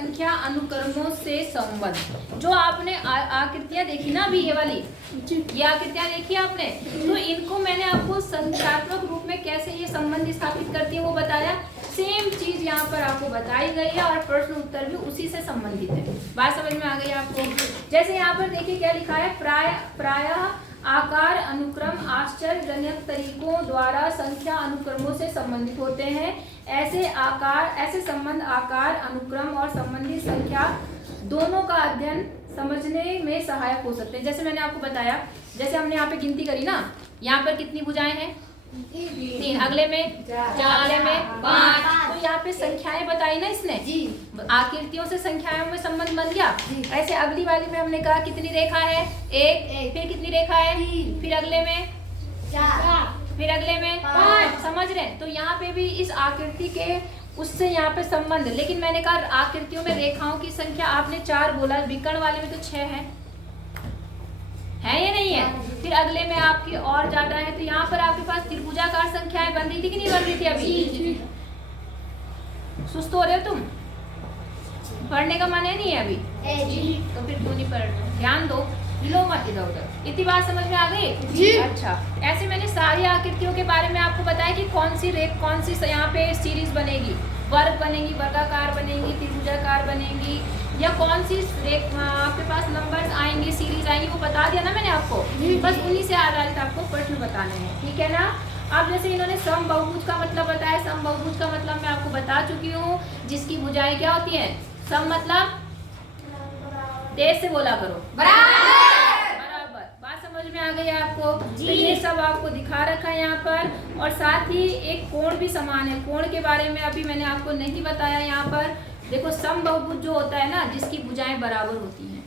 संख्या अनुक्रमों से संबंध। जो आपने आकृतियां देखी ना अभी ये वाली, ये आकृतियां देखी आपने, तो इनको मैंने आपको संख्यात्मक रूप में कैसे ये संबंध स्थापित करती है वो बताया। सेम चीज यहाँ पर आपको बताई गई है और प्रश्न उत्तर भी उसी से संबंधित है। बात समझ में आ गई आपको? जैसे यहाँ पर देखिए क्या लिखा है, प्रायः आकार अनुक्रम आश्चर्यजनक तरीकों द्वारा संख्या अनुक्रमों से संबंधित होते हैं। ऐसे संबंध आकार अनुक्रम और संबंधित संख्या दोनों का अध्ययन समझने में सहायक हो सकते हैं। जैसे मैंने आपको बताया, जैसे हमने यहाँ पे गिनती करी ना, यहाँ पर कितनी भुजाएं हैं? 3, अगले में 4, अगले में 5। तो यहाँ पे संख्याएं बताई ना इसने, आकृतियों से संख्याओं में संबंध बन गया। ऐसे अगली वाली में हमने कहा कितनी रेखा है? 1, फिर कितनी रेखा है? फिर अगले में 4, फिर अगले में 5। समझ रहे हैं? तो यहाँ पे भी इस आकृति के उससे यहाँ पे संबंध, लेकिन मैंने कहा आकृतियों में रेखाओं की संख्या आपने 4 बोला, विकर्ण वाले में तो 6 है या नहीं है? फिर अगले में आपकी और ज्यादा है, तो यहाँ पर आपके पास त्रिभुजाकार संख्याएं बन रही थी कि नहीं बन रही थी? अभी सुस्त हो रहे हो तुम? पढ़ने का मन है नहीं है अभी? तो फिर क्यों नहीं पढ़ रहे? ध्यान दो, हिलो मत इधर उधर। इतनी बात समझ में आ गई? अच्छा, ऐसे मैंने सारी आकृतियों के बारे में आपको बताया कि कौन सी यहाँ पे सीरीज बनेगी, वर्ग बनेगी, वर्गाकार बनेगी, त्रिभुजाकार बनेगी, या कौन सी आपके पास नंबर्स आएंगे, सीरीज आएंगी, वो बता दिया ना मैंने आपको। बस उन्हीं से आधारित आपको प्रश्न बताने हैं, ठीक है ना? अब जैसे इन्होंने समबाहुभुज का मतलब बताया, समबाहुभुज का मतलब मैं आपको बता चुकी हूँ, जिसकी भुजाएं क्या होती हैं? सम मतलब तेज से बोला करो, बराबर। बात समझ में आ गई आपको? तो ये सब आपको दिखा रखा है यहाँ पर, और साथ ही एक कोण भी समान है। कोण के बारे में अभी मैंने आपको नहीं बताया। यहाँ पर देखो, समबाहुभुज जो होता है ना, जिसकी भुजाएं बराबर होती हैं,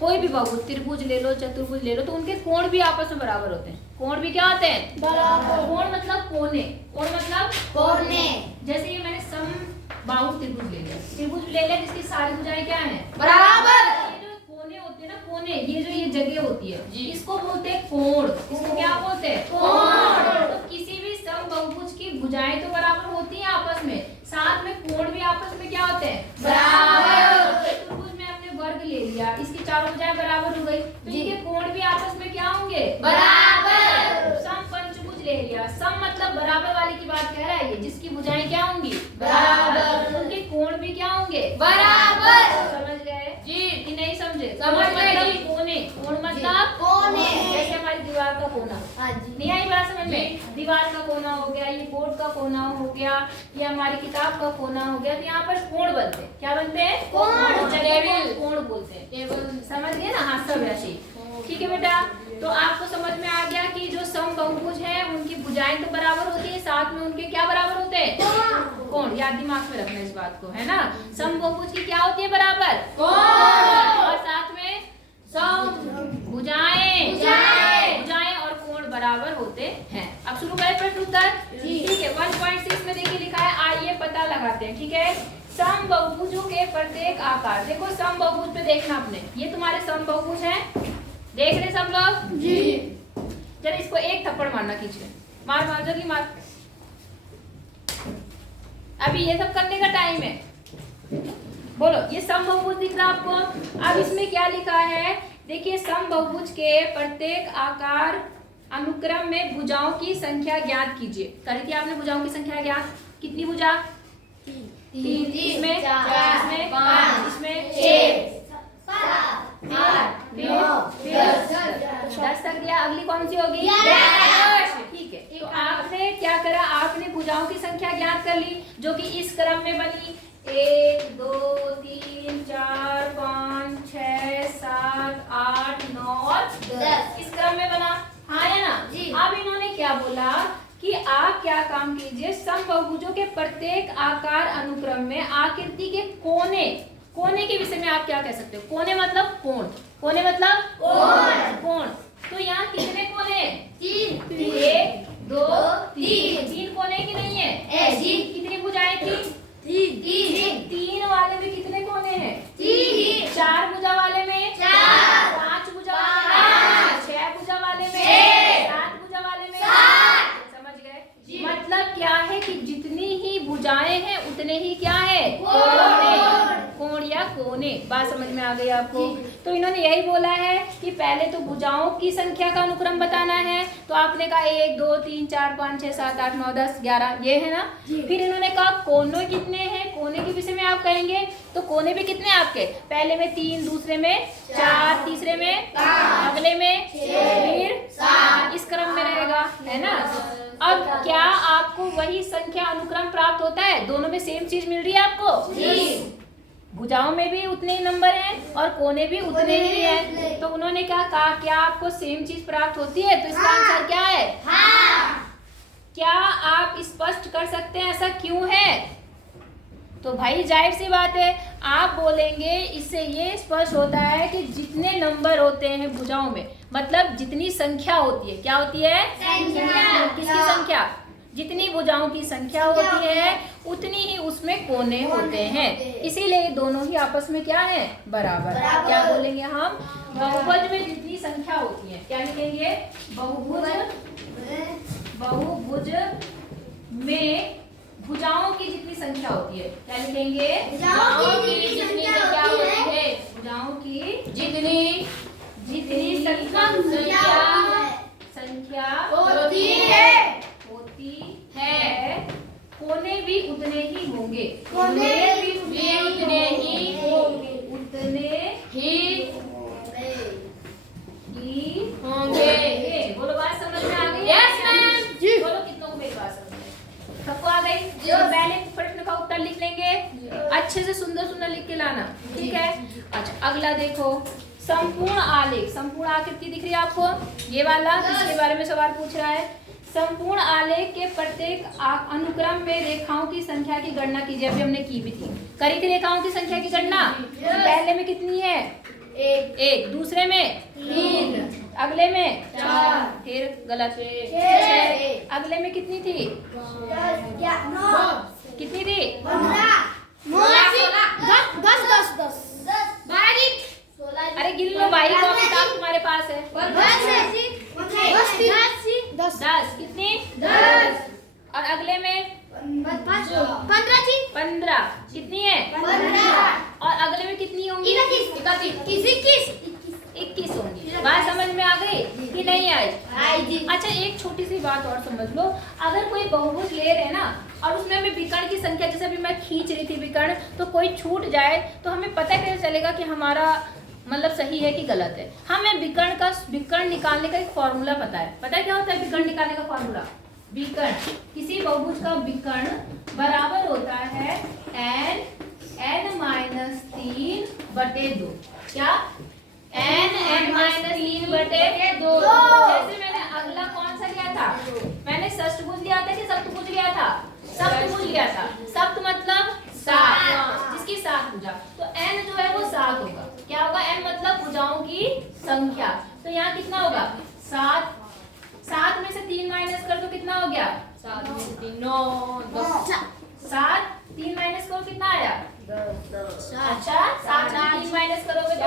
कोई भी बहुभुज, त्रिभुज ले लो, चतुर्भुज ले लो, तो उनके कोण भी आपस में बराबर होते हैं। कोण भी क्या होते हैं? बराबर। कोण मतलब कोने, कोण मतलब कोने। जैसे ये मैंने समबाहु त्रिभुज ले लिया, त्रिभुज ले लिया जिसकी सारी भुजाएं क्या है? बराबर। ये जो कोने होते हैं ना, कोने, ये जो ये जगह होती है, इसको बोलते हैं कोण। इसको क्या बोलते हैं? कोण। तो किसी भी समबाहुभुज की भुजाएं तो बराबर होती हैं आपस में, साथ में कोण भी आपस में क्या होते हैं? बराबर। चतुर्भुज में हमने वर्ग ले लिया, इसकी चारों भुजाएं बराबर हो गई, तो इनके कोण भी आपस में क्या होंगे? बराबर। सम पंचभुज ले लिया, सम मतलब बराबर वाली की बात कह रहा है ये, जिसकी भुजाएं क्या होंगी? बराबर। उनके कोण भी क्या होंगे? बराबर। समझ गए जी कि नहीं समझे? समझ गए। कोने, कोण मतलब कोने, जैसे हमारी दीवार का कोना। नहीं आई बात समझ में? दीवार का कोना हो गया, ये बोर्ड का कोना हो गया, ये हमारी किताब का कोना हो गया, तो यहाँ पर कोण बनते हैं। क्या बनते हैं? कोण। टेबल कोण बोलते हैं, टेबल। समझ गए ना? हाँ, सब ऐसे। ठीक है बेटा, तो आपको समझ में आ गया कि जो समबाहुभुज है उनकी भुजाएं तो बराबर होती है, साथ में उनके क्या बराबर होते हैं? कोण। याद दिमाग में रखना इस बात को, है ना? समबाहुभुज की क्या होती है? बराबर कोण, और साथ में भुजाएं और कोण बराबर होते हैं। अब शुरू करें प्रश्न उत्तर? ठीक है। 1.6 में देखिए लिखा है, आइए पता लगाते हैं। ठीक है, समबाहुभुजों के प्रत्येक आकार। देखो, समबाहुभुज पे देखना आपने, ये तुम्हारे समबाहुभुज हैं, देख रहे सब लोग? जी। चलो इसको एक थप्पड़ मारना, खींच ले, मार मार जल्दी मार। अभी ये सब करने का टाइम है। बोलो, ये समबाहुभुज दिख रहा आपको? अब इसमें क्या लिखा है? देखिए, समबाहुभुज के प्रत्येक आकार अनुक्रम में भुजाओं की संख्या ज्ञात कीजिए। करी थी आपने भुजाओं की संख्या ज्ञात? कितनी भुजा? 3, इसमें 4, इसमें 5, इसमें 6, 7, 8, 9, 10 तक दिया। अगली कौन सी होगी? 10। ठीक है, तो आपने क्या करा? आपने भुजाओं की संख्या ज्ञात कर ली, जो कि इस क्रम में बनी, 1 2 3 4 5 6 7 8 9 और 10, इस क्रम में बना। हाँ या ना? जी। अब इन्होंने क्या बोला कि आप क्या काम कीजिए, समबाहुभुजों के प्रत्येक आकार अनुक्रम में आकृति के कोने, कोने के विषय में आप क्या कह सकते हो? कोने मतलब कोण, कोने मतलब कोण। तो यहाँ कितने कोने? 3। 1 2 3 कोने की नहीं है? कितनी भुजाएं थी? 3। 3 वाले में कितने कोने हैं? 3। 4 भुजा वाले में 4, 5 भुजा वाले में 5, 6 भुजा वाले में 6, 7 भुजा वाले में 7। समझ गए? मतलब क्या है कि जितनी ही भुजाएं हैं उतने ही क्या है? कोण। कोण या कोने। बात समझ में आ गई आपको? तो इन्होंने यही बोला है कि पहले तो भुजाओं की संख्या का अनुक्रम बताना है। तो आपने कहा 1 2 3 4 5 6 7 8 9 10 11 ये है ना। फिर इन्होंने कहा कोने कितने हैं, कोने के विषय में आप कहेंगे तो कोने भी कितने आपके, पहले में 3, दूसरे में 4, तीसरे में 5, अगले में 6, फिर 7, इस क्रम में रहेगा, है ना। अब क्या आपको वही संख्या अनुक्रम प्राप्त होता है? दोनों में सेम चीज मिल रही है आपको? जी। भुजाओं में भी उतने ही नंबर हैं और कोने भी उतने ही हैं। तो उन्होंने क्या कहा, क्या आपको सेम चीज प्राप्त होती है? तो इसका आंसर क्या है? हाँ। क्या आप स्पष्ट कर सकते हैं ऐसा क्यों है? तो भाई जाहिर सी बात है, आप बोलेंगे इससे ये स्पष्ट होता है कि जितने नंबर होते हैं भुजाओं में, मतलब जितनी संख्या होती है, क्या होती है? संख्या। किसकी संख्या? जितनी भुजाओं की संख्या होती है उतनी ही उसमें कोने होते हैं। इसीलिए दोनों ही आपस में क्या है? बराबर। क्या बोलेंगे हम? बहुभुज में जितनी संख्या होती है, क्या लिखेंगे? बहुभुज में भुजाओं की जितनी संख्या होती है, क्या लिखेंगे? भुजाओं की जितनी संख्या होती है, भुजाओं की जितनी संख्या होती है, कोने भी उतने ही होंगे। कोने भी उतने ही होंगे। बोलो बात समझ में आ गई? यस मैम जी। बोलो कितनों को मेरी बात समझ में? सबको आ गई? जो पहले प्रश्न का उत्तर लिख लेंगे, अच्छे से सुंदर सुंदर लिख के लाना, ठीक है। अच्छा अगला देखो, संपूर्ण आलेख। संपूर्ण आकृति दिख रही है आपको? ये वाला जिसके बारे में सवाल पूछ रहा है। संपूर्ण आलेख के प्रत्येक अनुक्रम में रेखाओं की संख्या की गणना कीजिए। अभी हमने की भी थी, करी थी रेखाओं की संख्या की गणना। पहले में कितनी है? 1, दूसरे में 3, अगले में 4, फिर गलत 6, अगले में कितनी थी? 9, कितनी थी? 12। अरे गिन लो भाई, कॉपी किताब तुम्हारे पास है। 10 कितनी? 10। और अगले में 15 कितनी है? 15। और अगले में कितनी होंगी? 21 होंगी। बात समझ में आ गई कि नहीं आई? अच्छा एक छोटी सी बात और समझ लो, अगर कोई बहुभुज ले रहे ना और उसमें हमें विकर्ण की संख्या, जैसे अभी मैं खींच रही थी विकर्ण, तो कोई छूट जाए तो हमें पता कैसे चलेगा कि हमारा मतलब सही है कि गलत है? हमें विकर्ण निकालने का एक फॉर्मूला पता है। पता है क्या होता है विकर्ण निकालने का फॉर्मूला? विकर्ण, किसी बहुभुज का विकर्ण बराबर होता है n-3/2। क्या? n-3/2। जैसे मैंने अगला कौन सा लिया था? मैंने षष्ठभुज लिया था कि सप्तभुज लिया था? सप्तभुज लिया था। सप्त मतलब 7, जिसकी 7 भुजा। तो n जो है वो 7 होगा। क्या होगा? n मतलब भुजाओं की संख्या। तो यहाँ कितना होगा? 7। 7 में से 3 माइनस कर दो, कितना हो गया? 7 में 3 9 10। 7 3 माइनस करो, कितना आया? 10। अच्छा 7 में 3 माइनस करोगे तो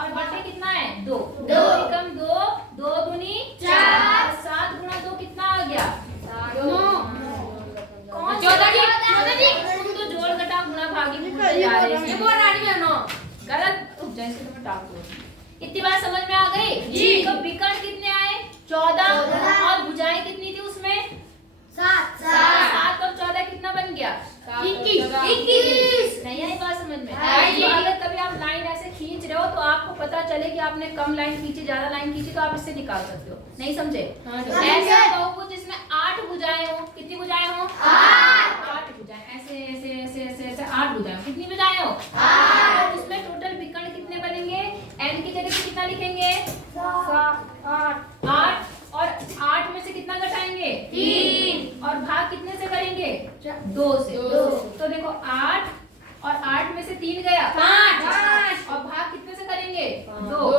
और बटे कितना है? 2। 2 एकम 2, 2 दूनी 4। 7 गुणा 2 कितना आ गया? 9। कौन 14 तुम तो जोड़ घटा गुणा भागी में जा रहे हो। ये बोल रही है 9 गलत। जैसे तुम्हें टाप दो। इतनी बात समझ में आ गई जी? तो विकर्ण कितने आए? 14। और भुजाएं कितनी थी उसमें? 7। 7 और 14 कितना बन गया? 21। नहीं आई बात समझ में? तो अगर कभी आप लाइन ऐसे खींच रहे हो तो आपको पता चले कि आपने कम लाइन खींची, ज्यादा लाइन खींची, तो आप इससे निकाल सकते हो। नहीं समझे? ऐसा बहुभुज जिसमें 8 भुजाएं हो। कितनी भुजाएं हो? 8 भुजाएं। ऐसे ऐसे ऐसे ऐसे ऐसे 8 भुजाएं। कितनी भुजाएं हो? 8। उसमें टोटल विकर्ण कितने बनेंगे? n की जगह पे कितना लिखेंगे? 8। और 8 में से कितना घटाएंगे? 3। और भाग कितने से करेंगे? 2 से। तो देखो 8 और 8 में से 3 गया 5। और भाग कितने से करेंगे? 2।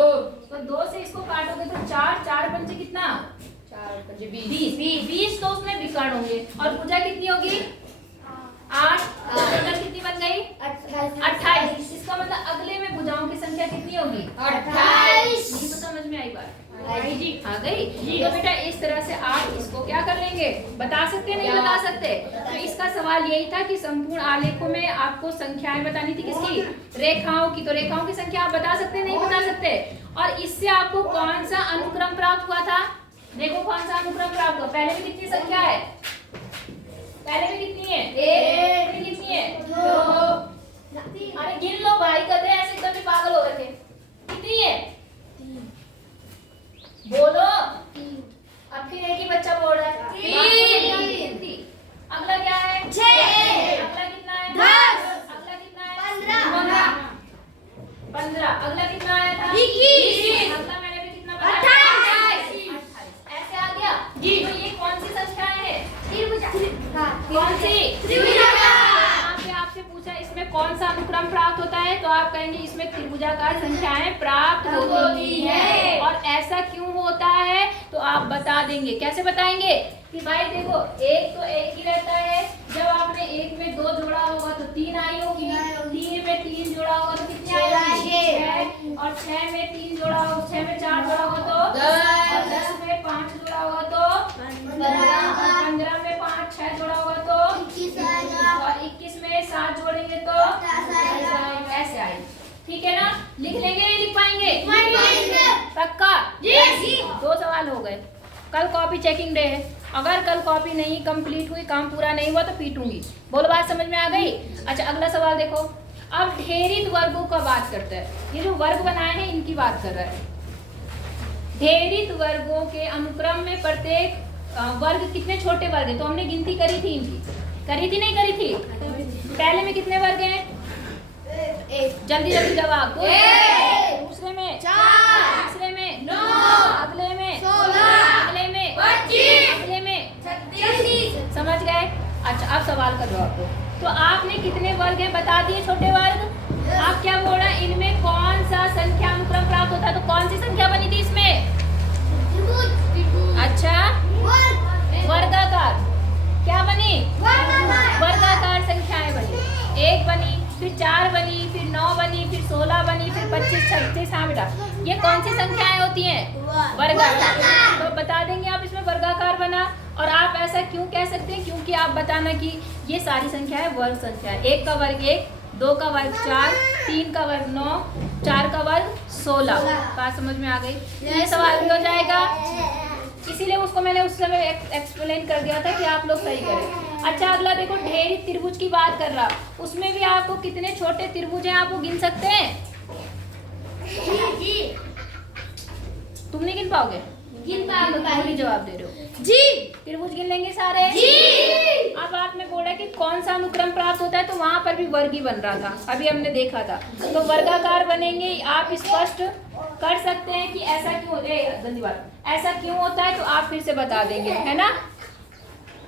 तो 2 से इसको काटोगे तो 4 पंचे कितना? 20 तो उसमें विकर्ण होंगे। और भुजा कितनी होगी? 8। टोटल कितनी बन गई? 28। इसका मतलब अगले में भुजाओं की संख्या कितनी होगी? 28। ये तो समझ में आई बात? आ गई। तो बेटा इस तरह से आप इसको क्या कर लेंगे? बता सकते नहीं बता सकते? तो इसका सवाल यही था कि संपूर्ण आलेखों में आपको संख्याएं बतानी थी, किसकी? रेखाओं की। तो रेखाओं की संख्या आप बता सकते नहीं बता सकते? और इससे आपको कौन सा अनुक्रम प्राप्त हुआ था? देखो कौन सा अनुक्रम प्राप्त हुआ। पहले में कितनी संख्या है? पहले में कितनी है? 1। फिर कितनी है? 2। अरे गिन लो भाई, कदे ऐसे कभी पागल हो रखे। कितनी है? 3। बोलो। 3। अब फिर एक ही बच्चा बोल रहा है 3। अगला क्या है? 6। अगला कितना है? 10। अगला कितना है? 15। अगला कितना आया था? 21। अगला मैंने भी कितना बताया? 28। ऐसे आ गया। तो ये कौन सी संख्या है? कौन सी? आपसे पूछा इसमें कौन सा अनुक्रम प्राप्त होता है, तो आप कहेंगे इसमें त्रिभुजाकार संख्याएं प्राप्त होती है। और ऐसा क्यों होता है तो आप बता देंगे। कैसे बताएंगे? कि भाई देखो, एक तो एक ही रहता है। जब आपने 1 में 2 जोड़ा होगा तो 3 आई होगी। 3 में 3 जोड़ा होगा तो कितनी आएगी? 6। और 6 में 3 जोड़ा होगा, 6 में 4 जोड़ा होगा तो 10। 10 में 5 जोड़ा होगा तो 15। 15 में 5 6 जोड़ा होगा तो 21 आएगा। और 21 में 7 जोड़ेंगे तो 28। ऐसे आएगी। ठीक है ना? लिख लेंगे नहीं लिख पाएंगे? पक्का? जी। 2 सवाल हो गए। कल कॉपी चेकिंग डे है। अगर कल कॉपी नहीं कंप्लीट हुई, काम पूरा नहीं हुआ तो पीटूंगी। बोलो, बात समझ में आ गई? अच्छा, अगला सवाल देखो। अब ढेरित वर्गों का बात करता है। ये जो वर्ग बनाए हैं इनकी बात कर रहा है। ढेरित वर्गों के अनुक्रम में प्रत्येक वर्ग कितने छोटे वर्ग है? तो हमने गिनती करी थी इनकी। करी थी नहीं करी थी? पहले में कितने वर्ग हैं? जल्दी जल्दी जवाब। दूसरे में 4। तीसरे में 9। अगले में 16। अगले में 25। अगले में 36। समझ गए? अच्छा, अब सवाल का जवाब दो। तो आपने कितने वर्ग हैं बता दिए, छोटे वर्ग। आप क्या बोल रहे हैं? इनमें कौन सा संख्या अनुक्रम प्राप्त होता है? तो कौन सी संख्या बनी थी इसमें? अच्छा, वर्गाकार। क्या बनी? वर्गाकार संख्याएं बनी। 1 बनी, फिर 4 बनी, फिर 9 बनी, फिर 16 बनी, फिर 25 36। हाँ बेटा, ये कौन सी संख्याएं होती हैं? वर्गाकार। तो बता देंगे आप इसमें वर्गाकार बना। और आप ऐसा क्यों कह सकते हैं? क्योंकि आप बताना कि ये सारी संख्याएं वर्ग संख्या है। 1 का वर्ग 1, 2 का वर्ग 4, 3 का वर्ग 9, 4 का वर्ग 16। बात समझ में आ गई? ये सवाल भी हो जाएगा। इसीलिए उसको मैंने उस समय एक्सप्लेन कर दिया था कि आप लोग सही करें। अच्छा, अगला देखो, ढेरित त्रिभुज की बात कर रहा। उसमें भी आपको कितने छोटे त्रिभुज हैं आप वो गिन सकते हैं? जी। तुम नहीं गिन पाओगे? गिन पाओगे? जवाब दे रहे हो जी। त्रिभुज गिन लेंगे सारे जी। अब आपने बोला कि कौन सा अनुक्रम प्राप्त होता है, तो वहां पर भी वर्ग ही बन रहा था, अभी हमने देखा था। तो वर्गाकार बनेंगे। आप स्पष्ट कर सकते हैं कि ऐसा क्यों होता है। गंदी बात, ऐसा क्यों होता है तो आप फिर से बता देंगे, है ना?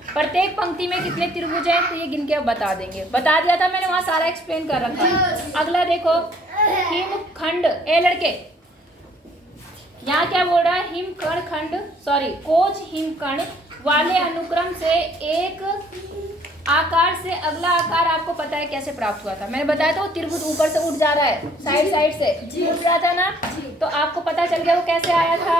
प्रत्येक पंक्ति में कितने त्रिभुज है तो ये गिन के अब बता देंगे। बता दिया था मैंने, वहां सारा एक्सप्लेन कर रखा। अगला देखो, हिमखंड। ए लड़के, यहाँ क्या बोल रहा है? हिमकर्ण खंड, सॉरी, कोच हिमकर्ण वाले अनुक्रम से एक आकार से अगला आकार आपको पता है कैसे प्राप्त हुआ था? मैंने बताया था वो त्रिभुज ऊपर से उठ जा रहा है, साइड से उठ रहा था ना। तो आपको पता चल गया वो कैसे आया था।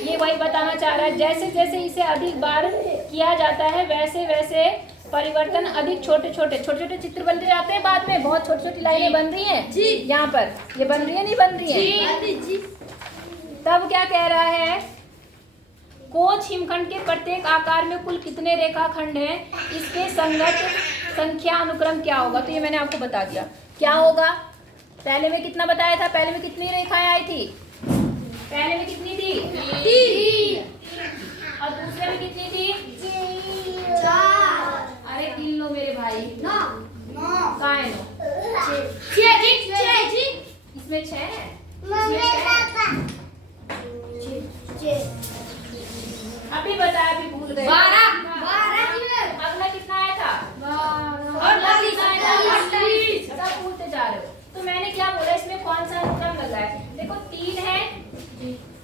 ये वही बताना चाह रहा है। जैसे जैसे इसे अधिक बार किया जाता है वैसे वैसे परिवर्तन अधिक छोटे छोटे चित्र बनते जाते हैं। बाद में बहुत छोटी छोटी लाइनें बन रही हैं जी। यहाँ पर ये बन रही है, नहीं बन रही है? तब क्या कह रहा है? कोच हिमखंड के प्रत्येक आकार में कुल कितने रेखाखंड हैं, इसके संगत संख्या अनुक्रम क्या होगा? तो ये मैंने आपको बता दिया क्या होगा। पहले में कितना बताया था? पहले में कितनी रेखाएं आई थी? पहले में कितनी थी? 3। और दूसरे में कितनी थी? 4। अरे गिन लो मेरे भाई। 9। कहाँ है 9? 6। इसमें 6 है। अभी बताया, अभी भूल गए। 12। अगला कितना आया था? 28। सब भूलते जा रहे हो। तो मैंने क्या बोला, इसमें कौन सा अनुक्रम लगा है? देखो 3 है,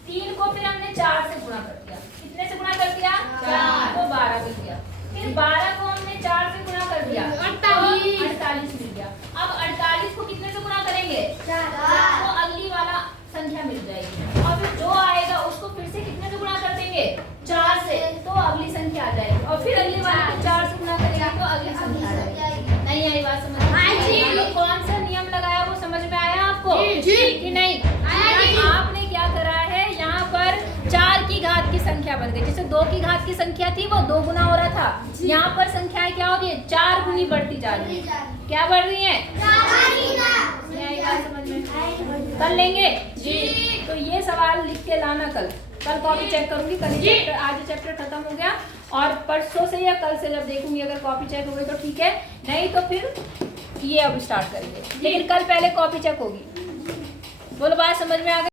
3 को फिर हमने 4 से गुणा कर दिया। कितने से गुणा कर दिया? 4। तो 12 मिल गया। फिर 12 को हमने 4 से गुणा कर दिया, 48 मिल गया। अब 48 को कितने से गुणा करेंगे? 4। तो अगली 2 की घात की संख्या थी वो 2 गुना हो रहा था। यहाँ पर संख्याएं क्या हो रही है, 4 गुनी बढ़ती जा रही है। क्या बढ़ रही है, समझ में कर लेंगे जी। तो ये सवाल लिख के लाना, कल कॉपी चेक करूंगी। कल चैप्टर, आज चैप्टर खत्म हो गया और परसों से या कल से जब देखूंगी अगर कॉपी चेक हो गई तो ठीक है, नहीं तो फिर ये अब स्टार्ट करेंगे। लेकिन कल पहले कॉपी चेक होगी। बोलो बात समझ में आ गई।